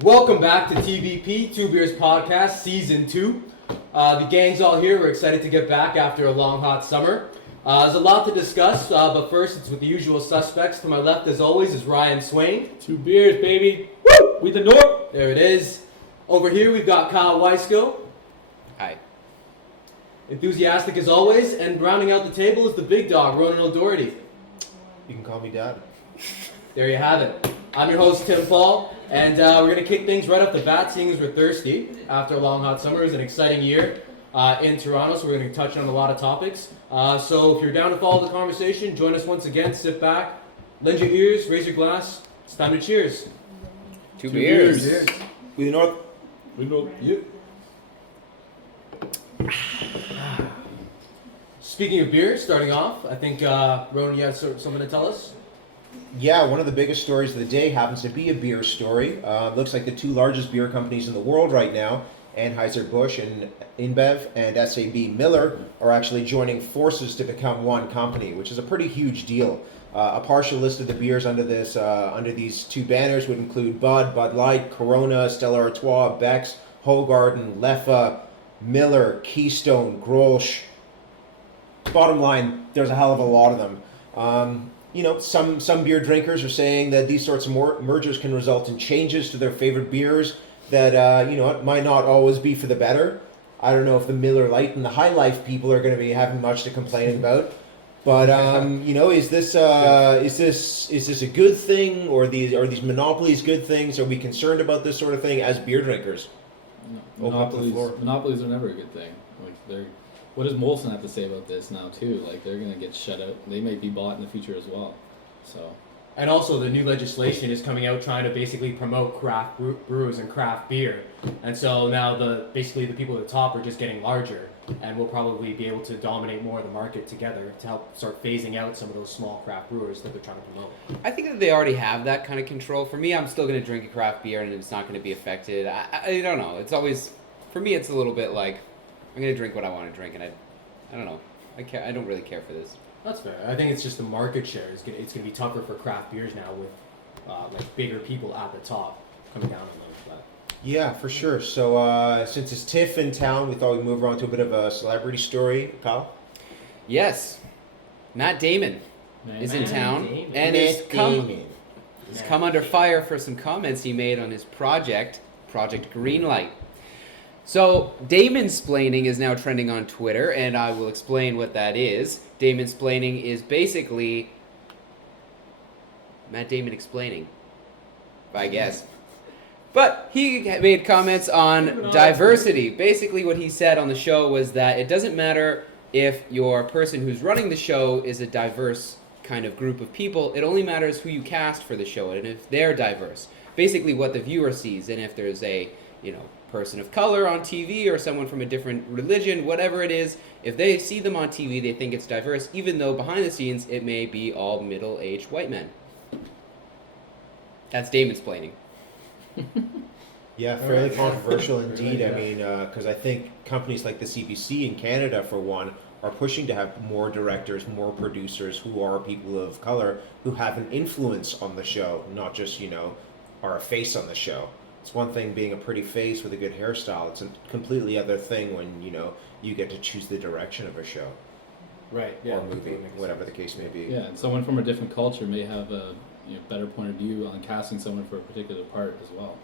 Welcome back to TBP, Two Beers Podcast, Season 2. The gang's all here. We're excited to get back after a long, hot summer. There's a lot to discuss, but first it's with the usual suspects. To my left, as always, is Ryan Swain. Two beers, baby. Woo! We the North. There it is. Over here, we've got Kyle Wyskiel. Hi. Enthusiastic as always, and rounding out the table is the big dog, Ronan O'Doherty. You can call me Dad. There you have it. I'm your host, Tim Paul, and we're going to kick things right off the bat, seeing as we're thirsty after a long, hot summer. It was an exciting year in Toronto, so we're going to touch on a lot of topics. So if you're down to follow the conversation, join us once again. Sit back, lend your ears, raise your glass. It's time to cheers. Two beers. We the North. We know. Yep. Speaking of beer, starting off, I think, Ronan, you have something to tell us? Yeah, one of the biggest stories of the day happens to be a beer story. Looks like the two largest beer companies in the world right now, Anheuser-Busch and InBev and SAB Miller, are actually joining forces to become one company, which is a pretty huge deal. A partial list of the beers under these two banners would include Bud, Bud Light, Corona, Stella Artois, Beck's, Hoegaarden, Leffe, Miller, Keystone, Grolsch. Bottom line, there's a hell of a lot of them. Some beer drinkers are saying that these sorts of mergers can result in changes to their favorite beers that, it might not always be for the better. I don't know if the Miller Lite and the High Life people are going to be having much to complain about. But, is this a good thing, or are these monopolies good things? Are we concerned about this sort of thing as beer drinkers? No, monopolies are never a good thing. What does Molson have to say about this now too? Like, they're gonna get shut out. They might be bought in the future as well. So. And also, the new legislation is coming out trying to basically promote craft brewers and craft beer. And so now the people at the top are just getting larger, and we'll probably be able to dominate more of the market together to help start phasing out some of those small craft brewers that they're trying to promote. I think that they already have that kind of control. For me, I'm still going to drink a craft beer and it's not going to be affected. I don't know. It's always, for me, it's a little bit like, I'm going to drink what I want to drink, and I don't know. I don't really care for this. That's fair. I think it's just the market share. It's going to be tougher for craft beers now with bigger people at the top coming down on them. But. Yeah, for sure. So since it's TIFF in town, we thought we'd move on to a bit of a celebrity story. Kyle? Yes. Matt Damon is in town and has come under fire for some comments he made on his Project Greenlight. So, Damon-splaining is now trending on Twitter, and I will explain what that is. Damon-splaining is basically Matt Damon explaining, I guess. But he made comments on diversity. Basically, what he said on the show was that it doesn't matter if your person who's running the show is a diverse kind of group of people. It only matters who you cast for the show and if they're diverse. Basically, what the viewer sees, and if there's a, person of color on TV or someone from a different religion, whatever it is, if they see them on TV, they think it's diverse, even though behind the scenes it may be all middle-aged white men. That's Damon-splaining. Yeah, fairly controversial indeed. I mean, because I think companies like the CBC in Canada, for one, are pushing to have more directors, more producers who are people of color who have an influence on the show, not just, are a face on the show. It's one thing being a pretty face with a good hairstyle. It's a completely other thing when, you get to choose the direction of a show. Right, yeah. Or movie, whatever the case may be. Yeah, and someone from a different culture may have a better point of view on casting someone for a particular part as well.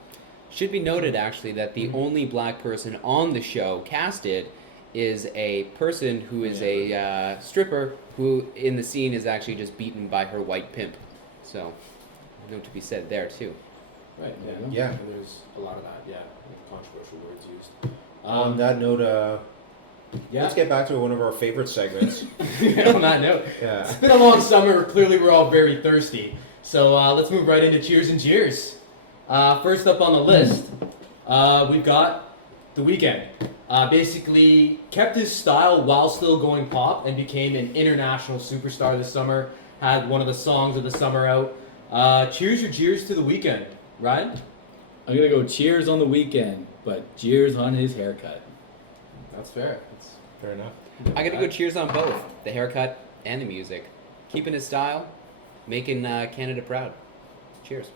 Should be noted, actually, that the only black person on the show casted is a person who is a stripper who, in the scene, is actually just beaten by her white pimp. So, note to be said there, too. Right, yeah. There's a lot of that, controversial words used. On that note, let's get back to one of our favorite segments. On that note, Yeah. It's been a long summer. Clearly, we're all very thirsty. So let's move right into Cheers and Cheers. First up on the list, we've got The Weeknd. Basically kept his style while still going pop and became an international superstar this summer. Had one of the songs of the summer out. Cheers or Cheers to The Weeknd, Ryan? I'm gonna go cheers on The Weeknd, but cheers on his haircut. That's fair. That's fair enough. I gotta go cheers on both, the haircut and the music. Keeping his style, making Canada proud. Cheers.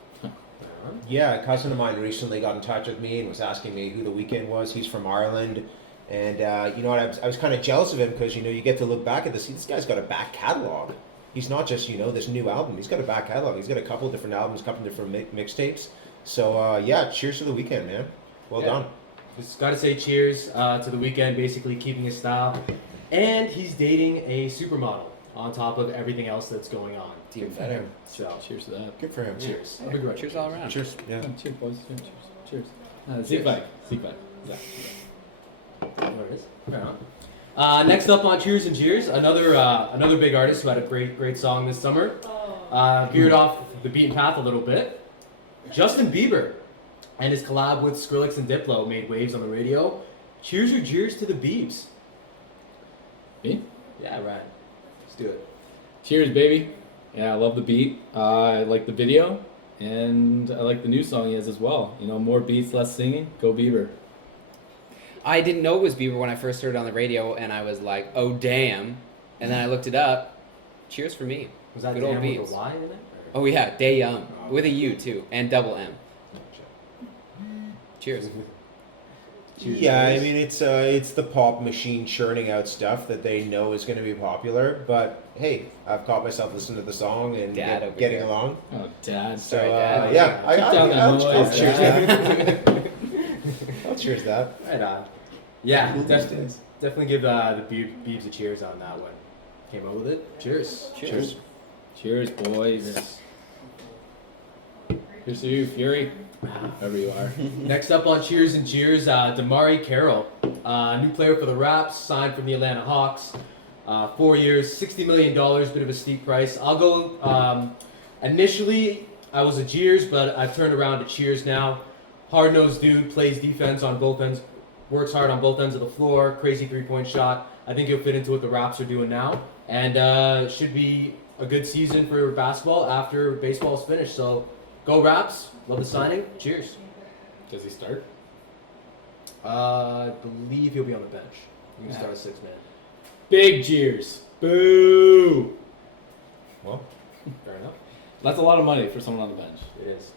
Yeah, a cousin of mine recently got in touch with me and was asking me who the Weeknd was. He's from Ireland. And you know what, I was kind of jealous of him because, you know, you get to look back at this. This guy's got a back catalog. He's not just, you know, this new album. He's got a back catalog. He's got a couple different albums, a couple different mixtapes. So, yeah, cheers to the Weeknd, man. Well done. Just got to say cheers to the Weeknd, basically keeping his style. And he's dating a supermodel on top of everything else that's going on. It's even Good for better. him. So, Cheers to that. Good for him. cheers. Yeah. Big right. Cheers all around. Cheers. Yeah. Cheers, boys. Cheers. Seat back. Yeah. There it is. Right on. Next up on Cheers and Cheers, another big artist who had a great song this summer. Veered off the beaten path a little bit. Justin Bieber and his collab with Skrillex and Diplo made waves on the radio. Cheers or jeers to the Biebs? Me? Yeah, right. Let's do it. Cheers, baby. Yeah, I love the beat. I like the video, and I like the new song he has as well. You know, more beats, less singing. Go Bieber. I didn't know it was Bieber when I first heard it on the radio, and I was like, oh, damn. And then I looked it up. Cheers for me. Was that Good old Dan with Biebs. a Y in it? Oh, yeah, Day Young. With a U, too. And double M. Cheers. Cheers, Yeah, I cheers. mean it's the pop machine churning out stuff that they know is going to be popular. But hey, I've caught myself listening to the song and Dad over getting here. along. Oh, Dad. So Sorry, Dad. yeah, Keep down that I'll noise, cheers Dad. that. I'll cheers that. Right on. Yeah, Cool these definitely, days. definitely give the Biebs a cheers on that one. Came out with it. Cheers. Cheers. Cheers, boys. Here's to you, Fury. Wherever you are. Next up on Cheers and Cheers, Damari Carroll, new player for the Raps, signed from the Atlanta Hawks. 4 years, $60 million, bit of a steep price. I'll go, initially, I was a jeers, but I've turned around to cheers now. Hard-nosed dude, plays defense on both ends, works hard on both ends of the floor, crazy three-point shot. I think he'll fit into what the Raps are doing now, and should be a good season for basketball after baseball's finished. So, go Raps, love the signing, cheers. Does he start? I believe he'll be on the bench. You can start a 6-man. Big cheers. Boo! Well, Fair enough. That's a lot of money for someone on the bench. It is.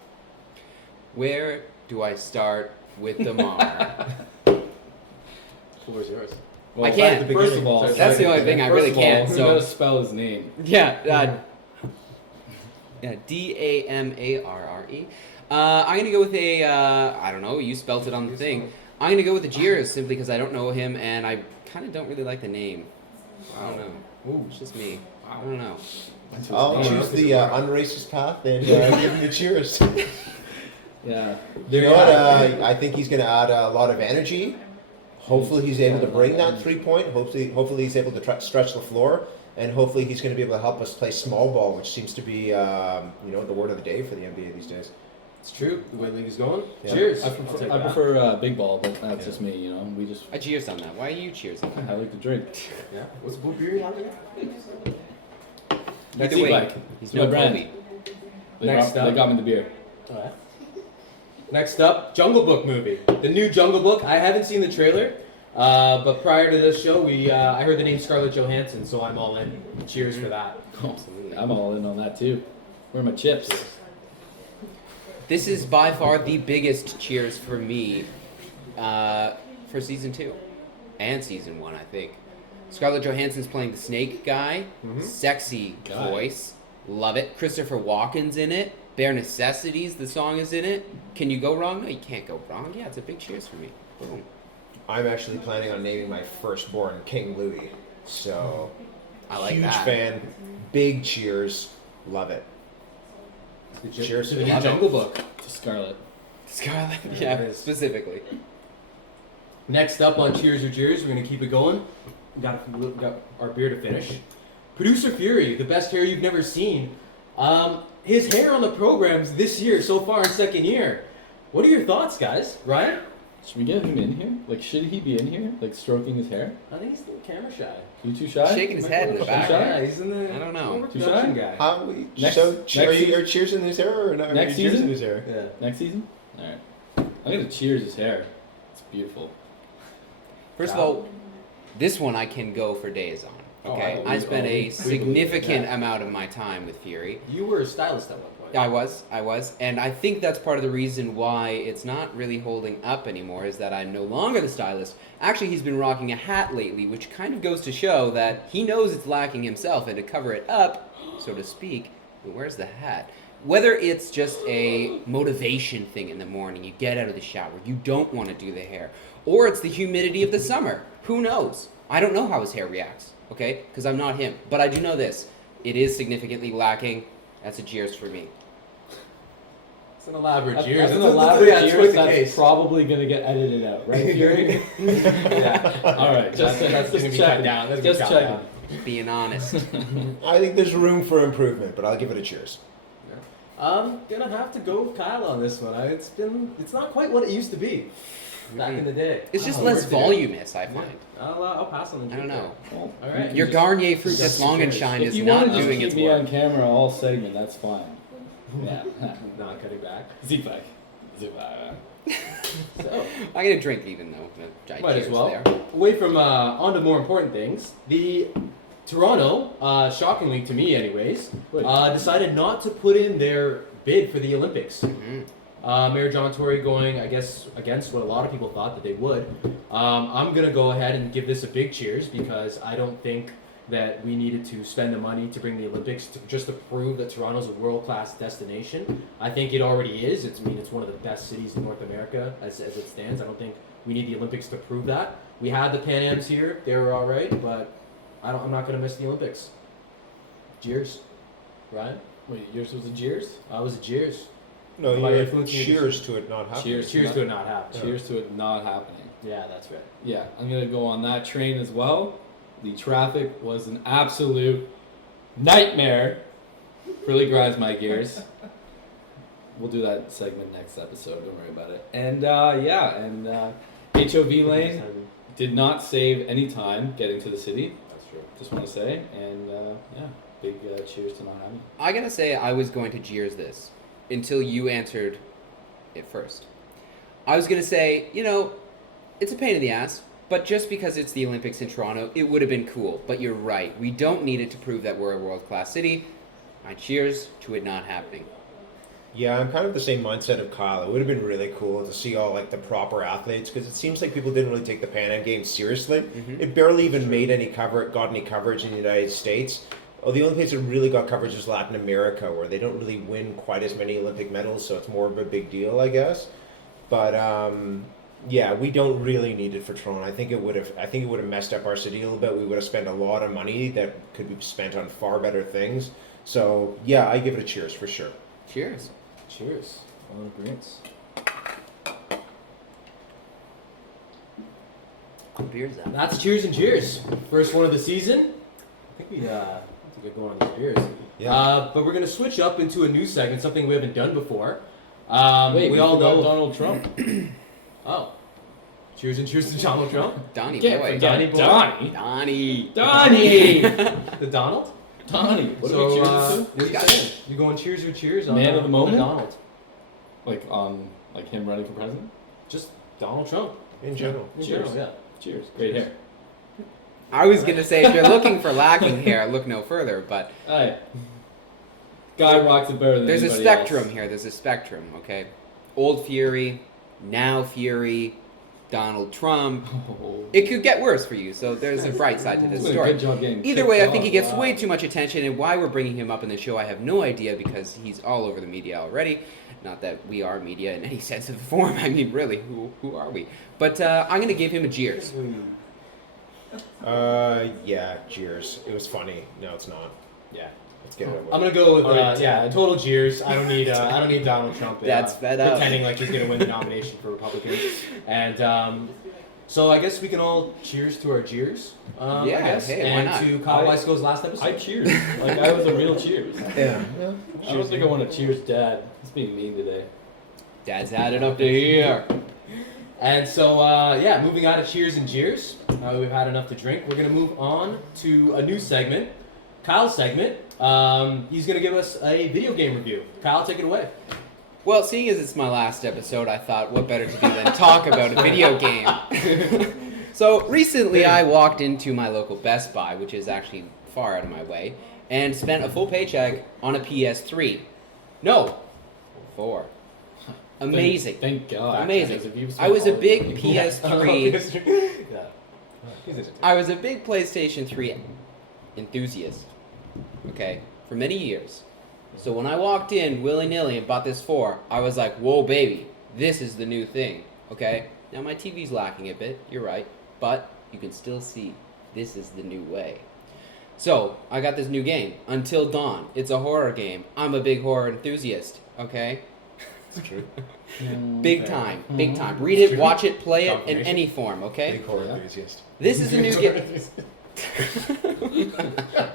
Where do I start with Damar? Floor is yours. Well, I can't. First of all, That's the only thing I really can't, You so- gotta spell his name. Yeah, Damarre. I'm gonna go with a. I don't know. You spelt it on the thing. I'm gonna go with the jeers simply because I don't know him and I kind of don't really like the name. I don't know. Ooh. It's just me. I don't know. I'll choose the unracist path and give him the cheers. Yeah. You know what? I think he's going to add a lot of energy. Hopefully, he's able to bring that 3-point. Hopefully, he's able to stretch the floor, and hopefully, he's going to be able to help us play small ball, which seems to be, the word of the day for the NBA these days. It's true. The way the league is going. Yeah. Cheers. I I'll take prefer, I that. prefer big ball, but that's Yeah. just me, you know. We just. I cheers on that. Why are you cheers on that? I like to drink. Yeah. What's the blue beer you have again? That's Either way, Bike. he's No no brand. Kobe. Next They up. got me the beer. Alright. Next up, Jungle Book movie. The new Jungle Book. I haven't seen the trailer, but prior to this show, I heard the name Scarlett Johansson, so I'm all in. Cheers for that. Absolutely. I'm all in on that too. Where are my chips? This is by far the biggest cheers for me for season 2 and season 1, I think. Scarlett Johansson's playing the snake guy. Sexy Guy. voice. Love it. Christopher Walken's in it. Bare Necessities, the song is in it. Can you go wrong? No, you can't go wrong. Yeah, it's a big cheers for me. Boom. I'm actually planning on naming my firstborn King Louis. So, I like huge that. fan. Big cheers. Love it. Cheers to to the new love it. Jungle Book. To Scarlet. Scarlett, There yeah, it is. specifically. Next up on Cheers or Cheers, we're gonna keep it going. We got our beer to finish. Producer Fury, the best hair you've never seen. His hair on the programs this year so far in second year. What are your thoughts, guys? Ryan? Should we get him in here? Like, should he be in here? Like, stroking his hair? I think he's a little camera shy. You too shy? Shaking his head in the Too back. shy? Yeah, he's in the. I don't know. Too production shy? guy. Next- So, next are you season- cheers in his hair or not? Next Are you cheers season? in his hair? Yeah. Next season? Alright. I'm gonna cheers his hair. It's beautiful. First of all, this one I can go for days on. Okay, Oh, I spent we a believe significant that. amount of my time with Fury. You were a stylist at one point. I was, and I think that's part of the reason why it's not really holding up anymore, is that I'm no longer the stylist. Actually, he's been rocking a hat lately, which kind of goes to show that he knows it's lacking himself, and to cover it up, so to speak, he wears the hat. Whether it's just a motivation thing in the morning, you get out of the shower, you don't want to do the hair, or it's the humidity of the summer, who knows? I don't know how his hair reacts, okay, because I'm not him, but I do know this, it is significantly lacking. That's a cheers for me. It's an elaborate That's cheers. an That's elaborate quite cheers the that's case. probably going to get edited out, right, Fury? Yeah. All right, just That's gonna be cut down. That's gonna be Just cut checking. down. Being honest. I think there's room for improvement, but I'll give it a cheers. I'm gonna have to go with Kyle on this one. It's not quite what it used to be back in the day. It's just Oh, less worth it. voluminous, I find. I'll pass on the I don't drink know. Well, there. All right. Your Garnier Fruit that's long and shine if is you not want to just doing keep its me work. on camera all segment, that's fine. Yeah. Not cutting back. Z-Pack. Z-Pack. So I'm gonna drink even though. I might as cheers well. There. Away from on to more important things. The Toronto, shockingly to me, anyways, Wait. decided not to put in their bid for the Olympics. Mhm. Mayor John Tory going, I guess, against what a lot of people thought that they would. I'm going to go ahead and give this a big cheers because I don't think that we needed to spend the money to bring the Olympics just to prove that Toronto's a world-class destination. I think it already is. It's one of the best cities in North America as it stands. I don't think we need the Olympics to prove that. We had the Pan Ams here. They were all right, but I'm not going to miss the Olympics. Cheers. Ryan? Wait, yours was a cheers? I was a cheers. No, By you're influencing cheers to it not happening. Cheers. Cheers to it not happening. Cheers to it not happening. Yeah, that's right. Yeah, I'm gonna go on that train as well. The traffic was an absolute nightmare. Really grinds my gears. We'll do that segment next episode. Don't worry about it. And HOV lane did not save any time getting to the city. That's true. Just want to say, and big cheers to not having. I gotta say I was going to jeers this until you answered it first. I was gonna say, it's a pain in the ass, but just because it's the Olympics in Toronto, it would have been cool. But you're right, we don't need it to prove that we're a world-class city. I cheers to it not happening. Yeah, I'm kind of the same mindset of Kyle. It would have been really cool to see all like the proper athletes because it seems like people didn't really take the Pan Am Games seriously. Mhm. It barely even got any coverage in the United States. Oh, the only place that really got coverage is Latin America, where they don't really win quite as many Olympic medals, so it's more of a big deal, I guess. But yeah, we don't really need it for Toronto. I think it would have messed up our city a little bit. We would have spent a lot of money that could be spent on far better things. So yeah, I give it a cheers for sure. Cheers. Cheers. All agreements. What beer is that? That's cheers and cheers. First one of the season. I think we get going on these beers. Yeah. But we're gonna switch up into a new segment, something we haven't done before. Wait, we all forgot know. Donald Trump. Oh. Cheers and cheers to Donald Trump. Donnie Can't boy. forget Donnie boy. Donnie. Donnie. Donnie. The Donald. Donnie. What So, are we cheers what do you saying? You going cheers or cheers on Man of the moment? Donald? to? Like him running for president? Just Donald Trump In general. in Cheers. general, yeah. Cheers. Great hair. I was gonna say if you're looking for lacking hair, look no further. But Aye. Guy rocks it better than there's a anybody spectrum else. here. There's a spectrum. Okay. Old Fury, now Fury, Donald Trump. Oh. It could get worse for you. So there's a bright side to this Doing a story. good job getting Either kicked way, I off. think he gets Wow. way too much attention, and why we're bringing him up in the show, I have no idea because he's all over the media already. Not that we are media in any sense of the form. I mean, really, who are we? But I'm gonna give him a jeers. Yeah, cheers. It was funny. No, it's not. Yeah. Let's get it over. I'm gonna go with Alright, total cheers. I don't need Donald Trump. That's fed up. Pretending like he's gonna win the nomination for Republicans. And so I guess we can all cheers to our jeers. I Yeah, guess. hey, why and not? to Kyle Wyskiel's last episode. I cheers. Like I was a real cheers. Yeah. I don't think I want to cheers Dad. He's being mean today. Dad's had it up to here. And so, moving out of cheers and jeers, we've had enough to drink. We're going to move on to a new segment, Kyle's segment. He's going to give us a video game review. Kyle, take it away. Well, seeing as it's my last episode, I thought what better to do than talk about a video game. So recently I walked into my local Best Buy, which is actually far out of my way, and spent a full paycheck on a PS3. No, 4. Amazing. Thank God. Amazing. Because if you I was a spent big all- PS3. Yeah. I was a big PlayStation 3 enthusiast. Okay, for many years. So when I walked in willy-nilly and bought this 4, I was like, whoa, baby, this is the new thing. Okay, now my TV's lacking a bit, you're right, but you can still see this is the new way. So I got this new game, Until Dawn. It's a horror game. I'm a big horror enthusiast. Okay. It's true. Big time, big time. Read it, watch it, play it in any form, okay? Big horror enthusiast. This is a new game.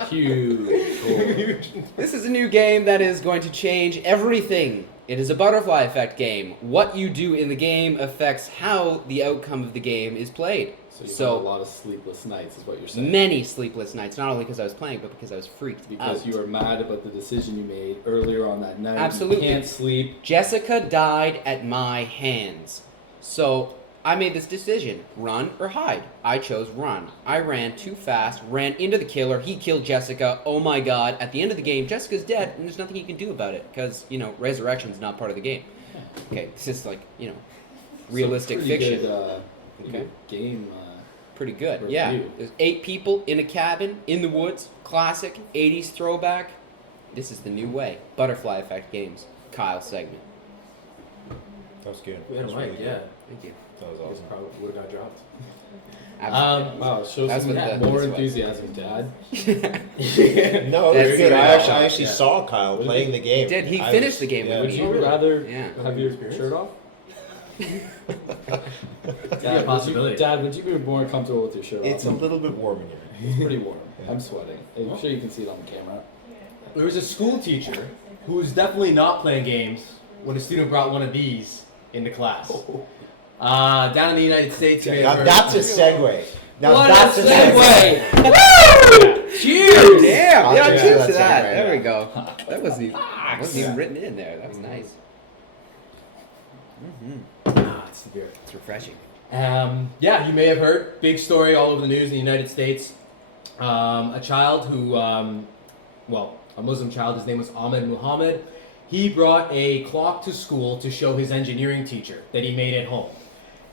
Huge. This is a new game that is going to change everything. It is a butterfly effect game. What you do in the game affects how the outcome of the game is played. So you had a lot of sleepless nights, is what you're saying. Many sleepless nights, not only because I was playing, but because I was freaked Because out. you were mad about the decision you made earlier on that night. Absolutely. You can't sleep. Jessica died at my hands. So I made this decision, run or hide. I chose run. I ran too fast, ran into the killer, he killed Jessica. Oh my god, at the end of the game, Jessica's dead, and there's nothing you can do about it, because, you know, resurrection's not part of the game. Okay, this is like, you know, realistic So pretty fiction. Good, pretty Okay. good game. Pretty good, Review. yeah. There's 8 people in a cabin, in the woods, classic, 80s throwback. This is the new way. Butterfly Effect Games, Kyle segment. That was good. We had a That was mic, really yeah. good. Thank you. That was awesome. Probably would have got dropped. Absolutely. Wow, show That's some what more this was. enthusiasm, Dad. No, it That's was good. right. I actually Yeah. saw Kyle Really? playing the game. Did he I finish was- the game? Yeah. Would He- you rather Yeah. have your Experience? shirt off? Yeah, possibility. Dad, would you be more comfortable with your shirt It's a off? little bit warm in here. It's pretty warm. Yeah. I'm sweating. I'm sure you can see it on the camera. There was a school teacher who was definitely not playing games when a student brought one of these into class. Down in the United States, you may have Now heard- that's a segue. Now What that's a segue. segue! Woo! Cheers! Damn! I'll Yeah, cheers cheers to to that that. segue, There we yeah. go. That wasn't even Yeah. written in there. That was nice. It's the beer. It's refreshing. Yeah, you may have heard, big story all over the news in the United States. A child who, a Muslim child, his name was Ahmed Muhammad. He brought a clock to school to show his engineering teacher that he made at home.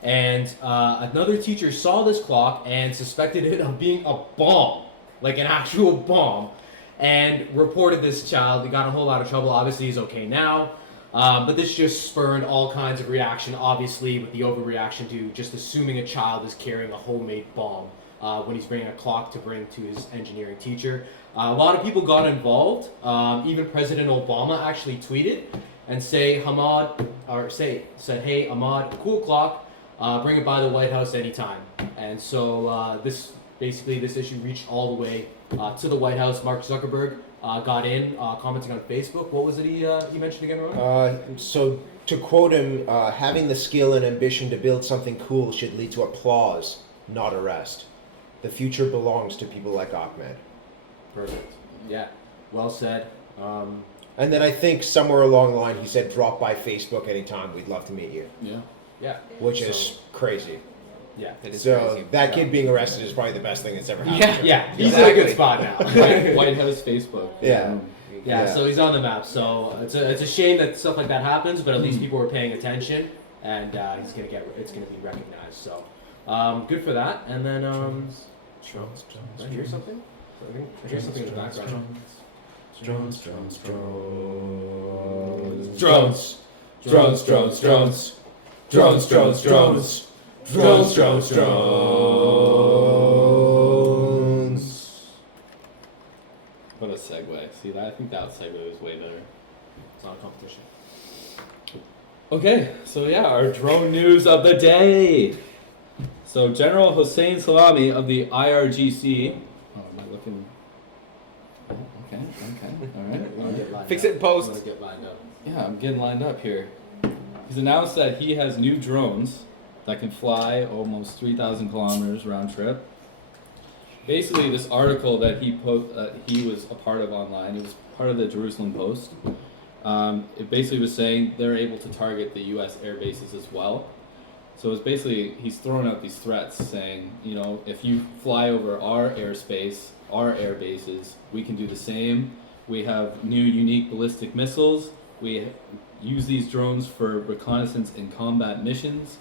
And another teacher saw this clock and suspected it of being a bomb, like an actual bomb, and reported this child. He got in a whole lot of trouble. Obviously, he's okay now. But this just spurred all kinds of reaction, obviously, with the overreaction to just assuming a child is carrying a homemade bomb when he's bringing a clock to bring to his engineering teacher. A lot of people got involved. Even President Obama actually tweeted and said, "Hey, Ahmad, cool clock. Bring it by the White House anytime." And so this issue reached all the way to the White House. Mark Zuckerberg got in, commenting on Facebook. What was it he mentioned again, Ronan? So to quote him, having the skill and ambition to build something cool should lead to applause, not arrest. The future belongs to people like Ahmed. Perfect. Yeah. Well said. And then I think somewhere along the line he said, "Drop by Facebook anytime. We'd love to meet you," Yeah. Yeah. which is crazy. Yeah. That is So crazy. that kid being arrested is probably the best thing that's ever happened. Yeah. to him. Yeah. He's Exactly. in a good spot now. White House Facebook. Yeah. Yeah, Yeah. so he's on the map. So it's a shame that stuff like that happens, but at least people were paying attention, and it's gonna be recognized. So good for that. And then did I hear something? I hear something in the background. Drones. Drones. Drones, drones, drones, drones. Drones, drones, drones. Drones, drones, drones. What a segue. See, I think that segue was way better. It's not a competition. Okay, so yeah, our drone news of the day. So General Hossein Salami of the IRGC. Oh, am I looking? Oh, okay, all right. I'm gonna get lined Fix up. it in post. I'm gonna get lined up. Yeah, I'm getting lined up here. He's announced that he has new drones that can fly almost 3,000 kilometers round trip. Basically, this article that he was a part of online, it was part of the Jerusalem Post. It basically was saying they're able to target the U.S. air bases as well. So it's basically, he's throwing out these threats saying, you know, if you fly over our airspace, our air bases, we can do the same. We have new unique ballistic missiles. We use these drones for reconnaissance and combat missions.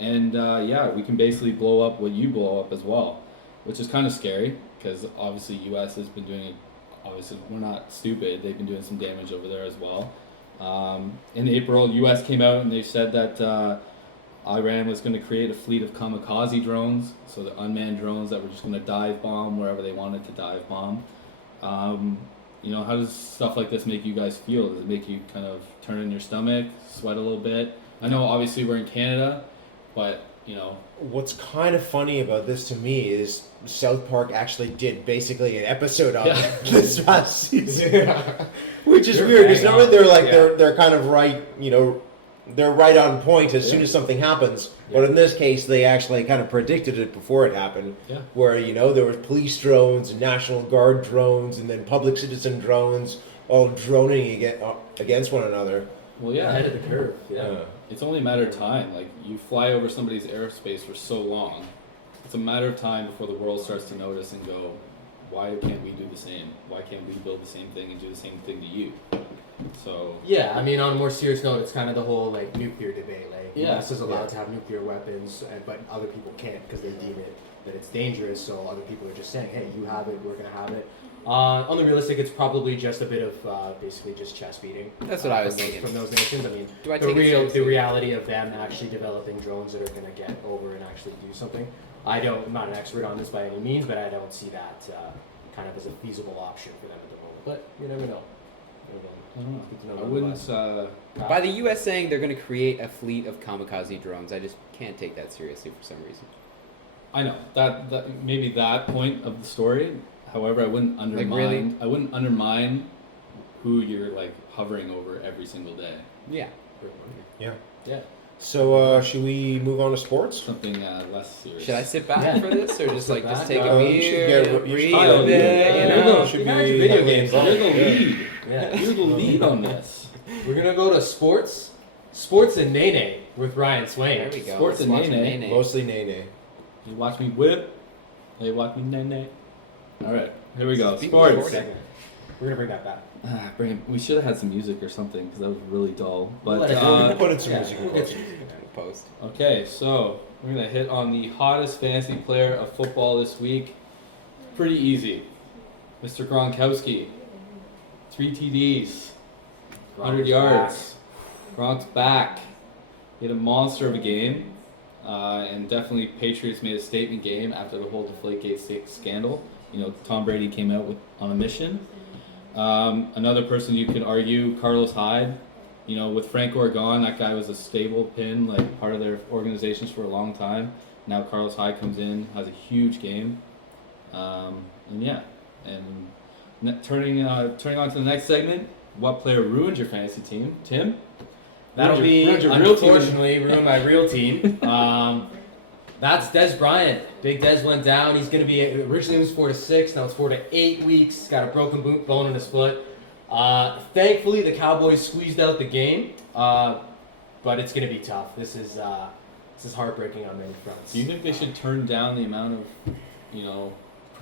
And yeah, we can basically blow up what you blow up as well, which is kind of scary because obviously U.S. has been doing it. Obviously, we're not stupid. They've been doing some damage over there as well. In April, U.S. came out and they said that Iran was going to create a fleet of kamikaze drones, so the unmanned drones that were just going to dive bomb wherever they wanted to dive bomb. You know, how does stuff like this make you guys feel? Does it make you kind of turn in your stomach, sweat a little bit? I know obviously we're in Canada, but you know. What's kind of funny about this to me is South Park actually did basically an episode on this past season, which is weird because normally they're like they're kind of right, you know, they're right on point as soon as something happens. But in this case, they actually kind of predicted it before it happened. Yeah. Where, you know, there was police drones, National Guard drones, and then public citizen drones all droning against one another. Well, yeah. Ahead of the curve. Yeah. It's only a matter of time. Like, you fly over somebody's airspace for so long, it's a matter of time before the world starts to notice and go, why can't we do the same? Why can't we build the same thing and do the same thing to you? So Yeah, I mean, on a more serious note, it's kind of the whole like nuclear debate. Like, Yeah. U.S. is allowed to have nuclear weapons, but other people can't because they deem it that it's dangerous. So other people are just saying, "Hey, you have it, we're gonna have it." On the realistic, it's probably just a bit of basically just chest beating. That's what I was from thinking. From those nations, I mean, Do I take it the seriously? reality of them actually developing drones that are gonna get over and actually do something. I'm not an expert on this by any means, but I don't see that kind of as a feasible option for them at the moment. But you never know. I don't know. Good to know I nonetheless. wouldn't. By the U.S. saying they're going to create a fleet of kamikaze drones, I just can't take that seriously for some reason. I know that maybe that point of the story. However, I wouldn't undermine. really? I wouldn't undermine who you're like hovering over every single day. Yeah. Yeah. Yeah. So should we move on to sports? Something less serious. Should I sit back for this, or just like just back? take No, a you should beer, get- and you should breathe Kyle, a bit, you're you know? should You guys be are video heavily games. You're involved. the lead. Yeah. You're the lead on this. We're gonna go to sports and Nene with Ryan Swain. There we go. Sports Let's and watch Nene. Nene. Mostly Nene. You watch me whip. You watch me nay. All right, here we go. Speaking Sports. of Second. We're gonna bring that back. We should have had some music or something because that was really dull. But Let it We'll put in some Yeah. music. We'll of get course. Post. okay, so we're gonna hit on the hottest fantasy player of football this week. Pretty easy, Mr. Gronkowski. 3 TDs, 100 yards. Gronk's back. He had a monster of a game, and definitely Patriots made a statement game after the whole Deflategate scandal. You know, Tom Brady came out on a mission. Another person you could argue, Carlos Hyde. You know, with Frank Gore gone, that guy was a stable pin, like part of their organizations for a long time. Now Carlos Hyde comes in, has a huge game, and yeah, and turning on to the next segment. What player ruined your fantasy team, Tim? That'll Ruined be your real team. unfortunately ruin my real team. That's Des Bryant. Big Des went down. He's gonna be originally it was 4 to 6. Now it's 4 to 8 weeks. He's got a broken bone in his foot. Thankfully, the Cowboys squeezed out the game, but it's gonna be tough. This is heartbreaking on many fronts. Do you think they should turn down the amount of, you know,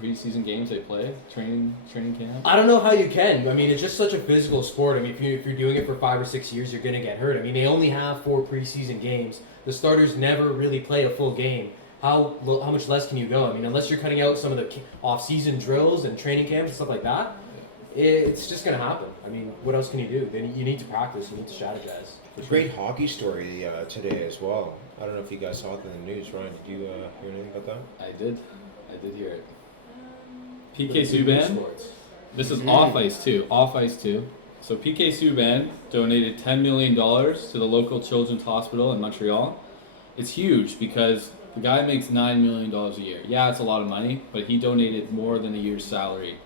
preseason games they play, training camp? I don't know how you can. I mean, it's just such a physical sport. I mean, if you're doing it for 5 or 6 years, you're gonna get hurt. I mean, they only have 4 preseason games. The starters never really play a full game. How much less can you go? I mean, unless you're cutting out some of the off-season drills and training camps and stuff like that, it's just gonna happen. I mean, what else can you do? Then you need to practice. You need to strategize. Great hockey story today as well. I don't know if you guys saw it in the news. Ryan, did you hear anything about that? I did hear it. PK Subban. Sports. This is off ice too. So PK Subban donated $10 million to the local children's hospital in Montreal. It's huge because the guy makes $9 million a year. Yeah, it's a lot of money, but he donated more than a year's salary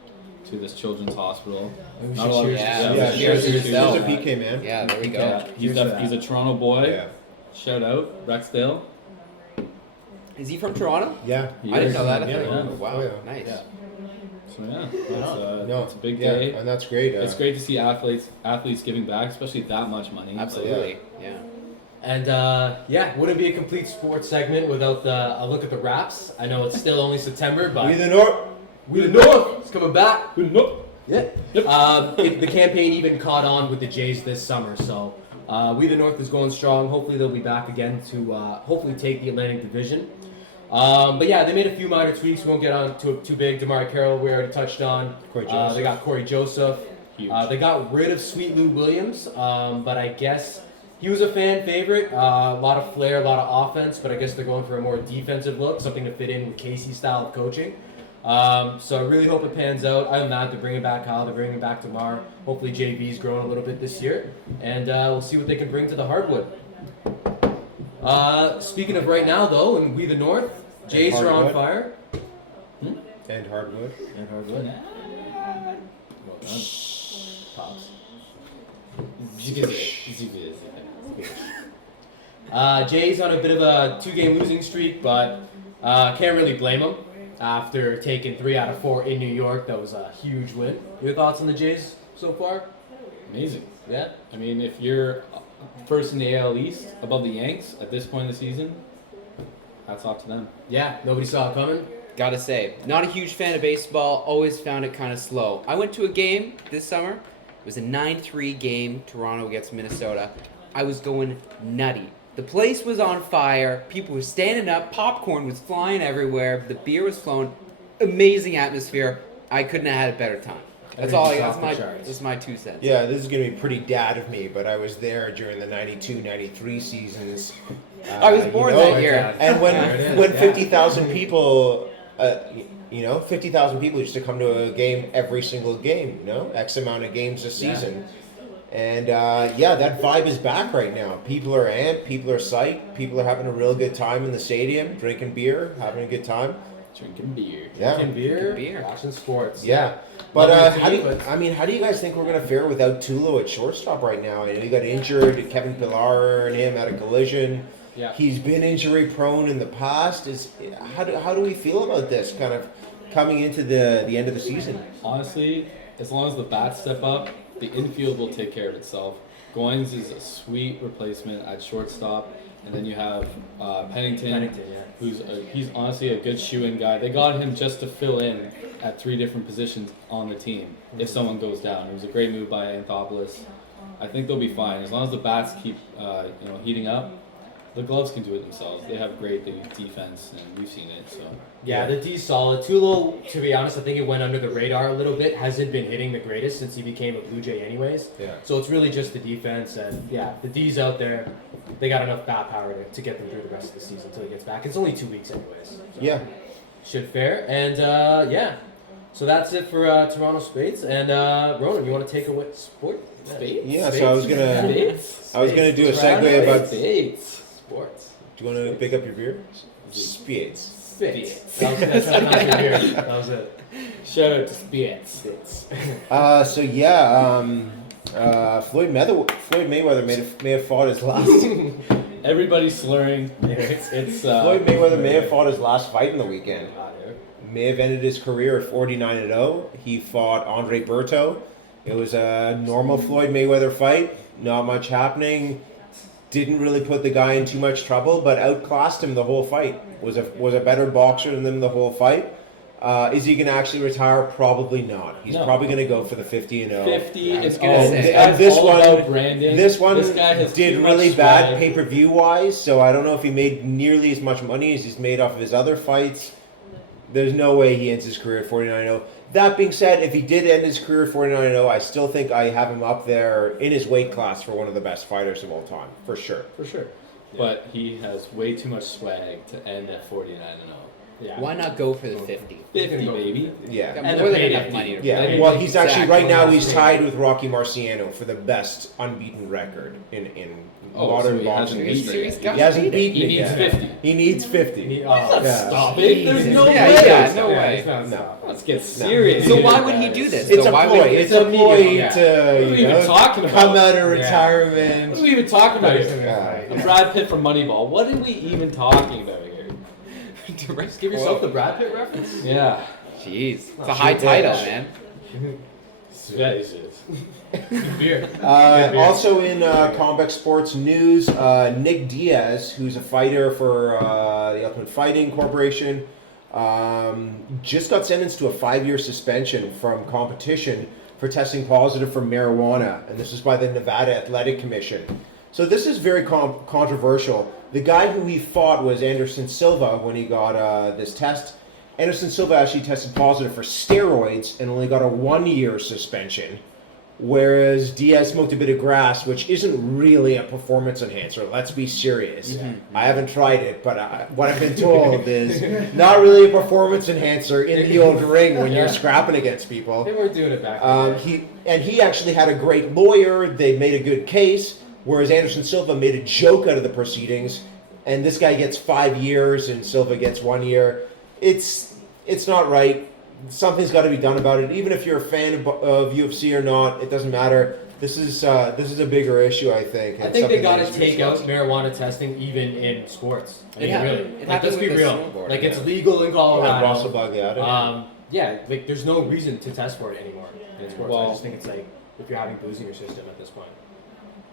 to this children's hospital. And we Not should a lot of- cheers to yeah, Sel. yeah, cheers to He's Sel. a PK man. Yeah, there we go. Yeah, he's a Toronto boy. Yeah. Shout out, Rexdale. Is he from Toronto? Yeah. He I didn't is. know that. Yeah. Oh, wow, Oh, yeah. nice. Yeah. So yeah, No, it's a big yeah, day. and that's great. It's great to see athletes giving back, especially that much money. Absolutely. Yeah. And yeah, wouldn't be a complete sports segment without a look at the Raps. I know it's still only September, but We the North. We the North. It's coming back. No. Yeah. The campaign even caught on with the Jays this summer, so We the North is going strong. Hopefully they'll be back again to hopefully take the Atlantic Division. But yeah, they made a few minor tweaks. We won't get on to it too big. Damari Carroll, we already touched on. They got Corey Joseph. They got rid of Sweet Lou Williams, but I guess he was a fan favorite. A lot of flair, a lot of offense, but I guess they're going for a more defensive look, something to fit in with Casey's style of coaching. So I really hope it pans out. Other than that, they're bringing back Kyle, they're bringing back Damar. Hopefully JV's growing a little bit this year, and we'll see what they can bring to the hardwood. Speaking of right now, though, in We the North, Jays are on fire. And hardwood. And hardwood. Well done. Pops. Jays on a bit of a 2-game losing streak, but can't really blame them after taking 3 out of 4 in New York. That was a huge win. Your thoughts on the Jays so far? Amazing. Yeah? I mean, if you're first in the AL East above the Yanks at this point in the season, hats off to them. Yeah, nobody saw it coming. Gotta say, not a huge fan of baseball, always found it kind of slow. I went to a game this summer. It was a 9-3 game, Toronto against Minnesota. I was going nutty. The place was on fire, people were standing up, popcorn was flying everywhere, the beer was flowing. Amazing atmosphere. I couldn't have had a better time. That's all. That's my 2 cents. Yeah, this is going to be pretty dad of me, but I was there during the 92-93 seasons. I was born that year. And when 50,000 people, 50,000 people used to come to a game every single game, X amount of games a season. And that vibe is back right now. People are amped, people are psyched, people are having a real good time in the stadium, drinking beer, having a good time. Drinking beer. Yeah. Drinking beer, watching sports. Yeah. But how do you guys think we're going to fare without Tulo at shortstop right now? He got injured. Kevin Pillar and him had a collision. Yeah. He's been injury prone in the past. How do we feel about this kind of coming into the end of the season? Honestly, as long as the bats step up, the infield will take care of itself. Goines is a sweet replacement at shortstop, and then you have Pennington, he's honestly a good shoe-in guy. They got him just to fill in at 3 different positions on the team if someone goes down. It was a great move by Anthopoulos. I think they'll be fine as long as the bats keep heating up. The gloves can do it themselves. They have great defense, and we've seen it. So Yeah, the D's solid. Tulo, to be honest, I think it went under the radar a little bit. Hasn't been hitting the greatest since he became a Blue Jay anyways. Yeah. So it's really just the defense. And yeah, the D's out there, they got enough bat power to get them through the rest of the season until he gets back. It's only 2 weeks anyways. So Yeah. should fare. And so that's it for Toronto Spades. And Ronan, you want to take away sport? Spades? Yeah, so I was gonna do a segue about. Spades. Sports. Do you want to pick up your beer? Spades. Spades. That's not your beer. That was it. Shout out to Spades. Floyd Mayweather may have fought his last. Everybody's slurring. It's Floyd Mayweather may have fought his last fight in the weekend. May have ended his career at 49-0. He fought Andre Berto. It was a normal Floyd Mayweather fight. Not much happening. Didn't really put the guy in too much trouble, but outclassed him the whole fight. Was a better boxer than him the whole fight. Is he going to actually retire? Probably not. He's probably going to go for the 50-0. 50. It's this one This guy has did too really much bad swag. pay-per-view wise. So I don't know if he made nearly as much money as he's made off of his other fights. There's no way he ends his career at 49-0. That being said, if he did end his career at 49-0, I still think I have him up there in his weight class for one of the best fighters of all time, for sure. For sure. Yeah. But he has way too much swag to end at 49-0. Yeah. Why not go for the 50? 50, baby. Yeah. Got And more the than payday enough money. Yeah, Exactly. well, he's actually right now he's Exactly. tied with Rocky Marciano for the best unbeaten record in modern so he boxing hasn't history. beaten him. He hasn't beaten He it needs yet. 50. He needs 50. Yeah. Stop it. There's no Yeah, way. yeah, no way. No. Let's get serious. So why would he do this? It's So a why ploy. would It's a ploy Yeah. What are we to even talking about? come out of Yeah. retirement. What are we even talking about here? Yeah. Brad Pitt from Moneyball. What are we even talking about here? Just give yourself the Brad Pitt reference. Yeah. Jeez, it's a Not high sure title, that. man. Yeah, he should. Beer. Also in combat sports news, Nick Diaz, who's a fighter for the Ultimate Fighting Corporation, just got sentenced to a 5-year suspension from competition for testing positive for marijuana, and this is by the Nevada Athletic Commission. So this is very controversial. The guy who he fought was Anderson Silva when he got this test. Anderson Silva actually tested positive for steroids and only got a 1-year suspension, whereas Diaz smoked a bit of grass, which isn't really a performance enhancer. Let's be serious. I haven't tried it, but what I've been told is not really a performance enhancer in the old ring when you're scrapping against people. They weren't doing it back then. He actually had a great lawyer. They made a good case, whereas Anderson Silva made a joke out of the proceedings, and this guy gets 5 years and Silva gets 1 year. It's not right. Something's got to be done about it. Even if you're a fan of UFC or not, it doesn't matter. This is a bigger issue, I think. I think they got to take out marijuana testing even in sports. I mean, really. Like, let's be real. Like, it's legal in Colorado. Yeah, like, there's no reason to test for it anymore in sports. I just think it's like, if you're having booze in your system at this point.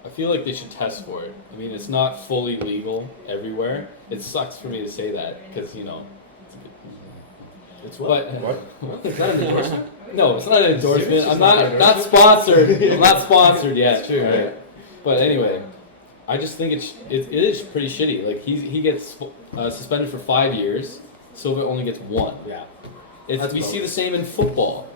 I feel like they should test for it. I mean, it's not fully legal everywhere. It sucks for me to say that because, you know, it's what? It's not an endorsement. No, it's not an endorsement. I'm not sponsored. I'm not sponsored yet. It's true, right? But anyway, I just think it is pretty shitty. Like he gets suspended for 5 years. Silva only gets 1. Yeah. We see the same in football.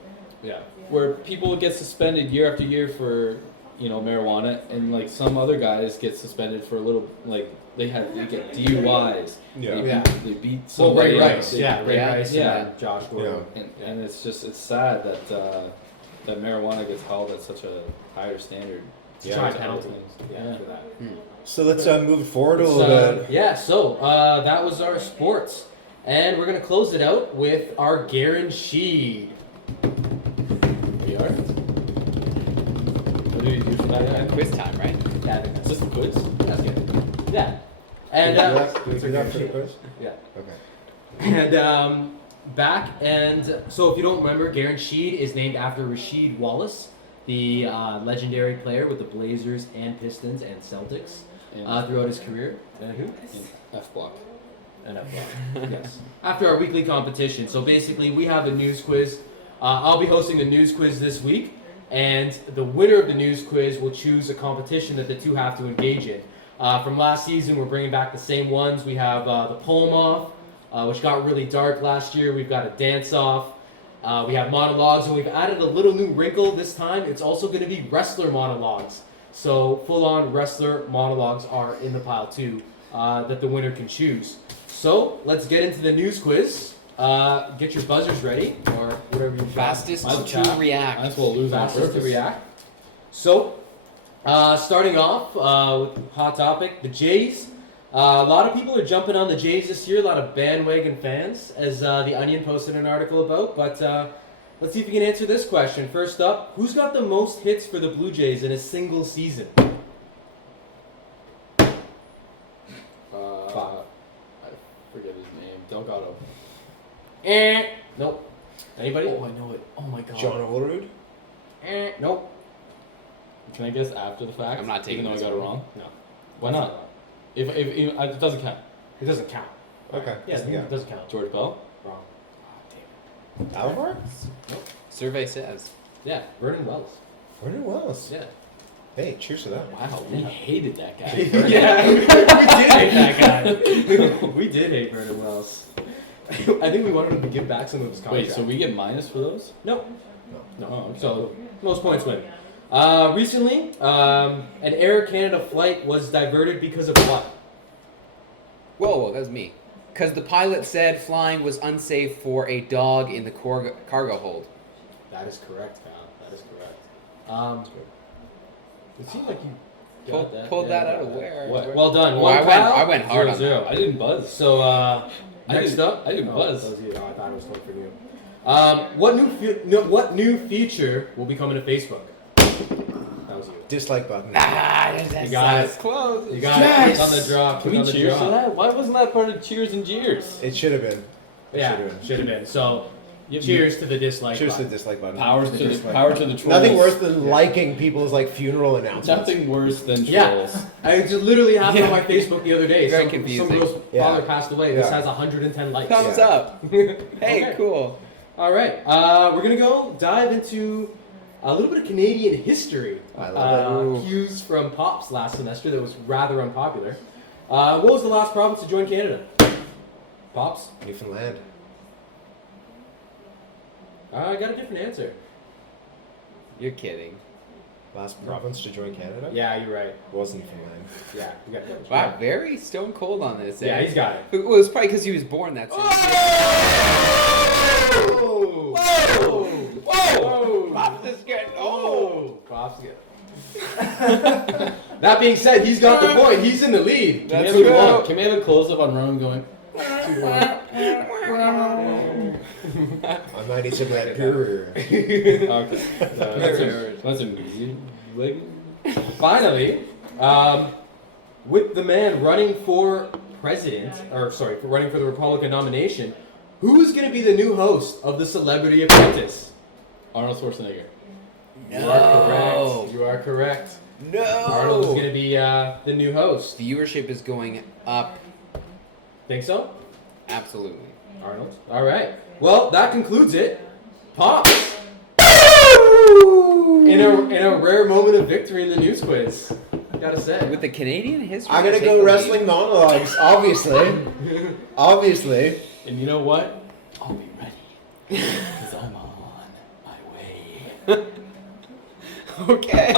Yeah. Where people get suspended year after year for, you know, marijuana, and like some other guys get suspended for a little, like they get DUIs. They beat somebody. Ray Rice. Ray Rice. Yeah. And Josh Gordon. And it's sad that that marijuana gets held at such a higher standard. It's a high penalty. For that. So let's move forward a little bit. Yeah. So that was our sports, and we're gonna close it out with our guaranteed. We are. What do we do for that? Quiz time, right? Yeah, I think Is this the quiz? that's good. Yeah. And Can we do that for the quiz? yeah. Okay. And so if you don't remember, Guaranteed is named after Rasheed Wallace, the legendary player with the Blazers and Pistons and Celtics throughout his career. And who? F block. And F block. Yes. After our weekly competition. So basically, we have a news quiz. I'll be hosting the news quiz this week, and the winner of the news quiz will choose a competition that the two have to engage in. From last season, we're bringing back the same ones. We have the poem off, which got really dark last year. We've got a dance off. We have monologues, and we've added a little new wrinkle this time. It's also going to be wrestler monologues. So full-on wrestler monologues are in the pile too, that the winner can choose. So let's get into the news quiz. Get your buzzers ready, or whatever you Fastest to react. Might as well lose on Fastest to purpose. react. So, starting off with hot topic, the Jays. A lot of people are jumping on the Jays this year. A lot of bandwagon fans, as the Onion posted an article about. But let's see if you can answer this question. First up, who's got the most hits for the Blue Jays in a single season? I forget his name. Delgado. Nope. Anybody? Oh, I know it. Oh my god. John Olerud? Nope. Can I guess after the fact? I'm not taking even though I this got it one. wrong. No. Why not? If it doesn't count. It doesn't count. Okay. Yeah, it doesn't count. George Bell. Wrong. Alvar? Survey says. Yeah, Vernon Wells. Vernon Wells. Yeah. Hey, cheers to that. Wow, we hated that guy. Yeah, we did hate that guy. We did hate Vernon Wells. I think we wanted him to give back some of his contract. Wait, so we get minus for those? No. No. Oh, okay. So, most points win. Recently, an Air Canada flight was diverted because of what? Whoa, that was me. Because the pilot said flying was unsafe for a dog in the cargo hold. That is correct, Kyle. That is correct. It seemed like you Pulled that out of got where? What? Well done. Oh, One I went Kyle, hard on 0-0. I didn't buzz. So, next up. I didn't buzz. That was you. Oh, I thought it was one for you. What new feature will be coming to Facebook? That was you. Dislike button. You got it. Close. You got Yes! it. It's on the drop. Can It's we on the cheers drop. to that? Why wasn't that part of Cheers and Jeers? It should have been. Yeah, should have been. So, Cheers to the dislike. Cheers to the button. dislike button. Power to the trolls. Nothing worse than liking people's like funeral announcements. Nothing worse than trolls. Yeah, I just literally happened on my Facebook the other day. Very Some confusing. girl's Yeah. father passed away. This Yeah. has 110 likes. Thumbs Yeah. up. Hey, Okay. cool. All right, we're gonna go dive into a little bit of Canadian history. I love it. Cues from Pops last semester that was rather unpopular. What was the last province to join Canada? Pops? Newfoundland. I got a different answer. You're kidding. Last province to join Canada? Yeah, you're right. Was Newfoundland. Yeah, you got it. Wow, very stone cold on this. Yeah, eh? he's got it. It was probably because he was born that same year. Whoa! Whoa! Whoa! Pops is getting Oh! Pops good. That being said, he's got the point. He's in the lead. That's Can we true. have a- can we have a close up on Ronan going? I might need some of that beer. Okay. That's a music. Finally, with the man running for president, for running for the Republican nomination, who is going to be the new host of the Celebrity Apprentice? Arnold Schwarzenegger. You are correct. You are correct. No. Arnold is going to be the new host. Viewership is going up. Think so? Absolutely. Arnold. All right. Well, that concludes it. Pops. In a rare moment of victory in the news quiz, gotta say. With the Canadian history. I'm gonna go wrestling monologues, obviously. Obviously. And you know what? I'll be ready. Because I'm on my way. Okay.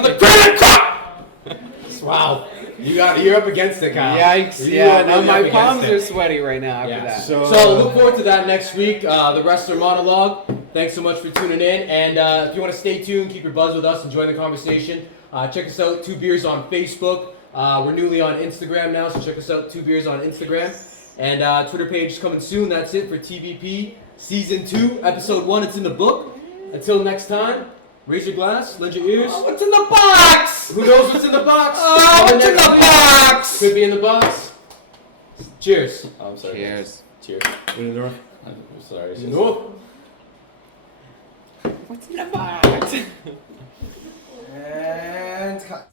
Wow. You're up against it, Kyle. Yikes. You Yeah, are no, really my up against palms it. are sweaty right now after Yeah. that. So look forward to that next week, the wrestler monologue. Thanks so much for tuning in. And if you want to stay tuned, keep your buzz with us and join the conversation, check us out, 2 Beers on Facebook. We're newly on Instagram now, so check us out, 2 Beers on Instagram. And Twitter page is coming soon. That's it for TBP Season 2, Episode 1. It's in the book. Until next time, raise your glass, lend your ears. Oh, what's in the box? Who knows what's in the box? Oh, what's in the Next week. box? Could be in the box. Cheers. Oh, I'm sorry. Cheers. Cheers. I'm sorry. it's just- No. What's in the box? And cut.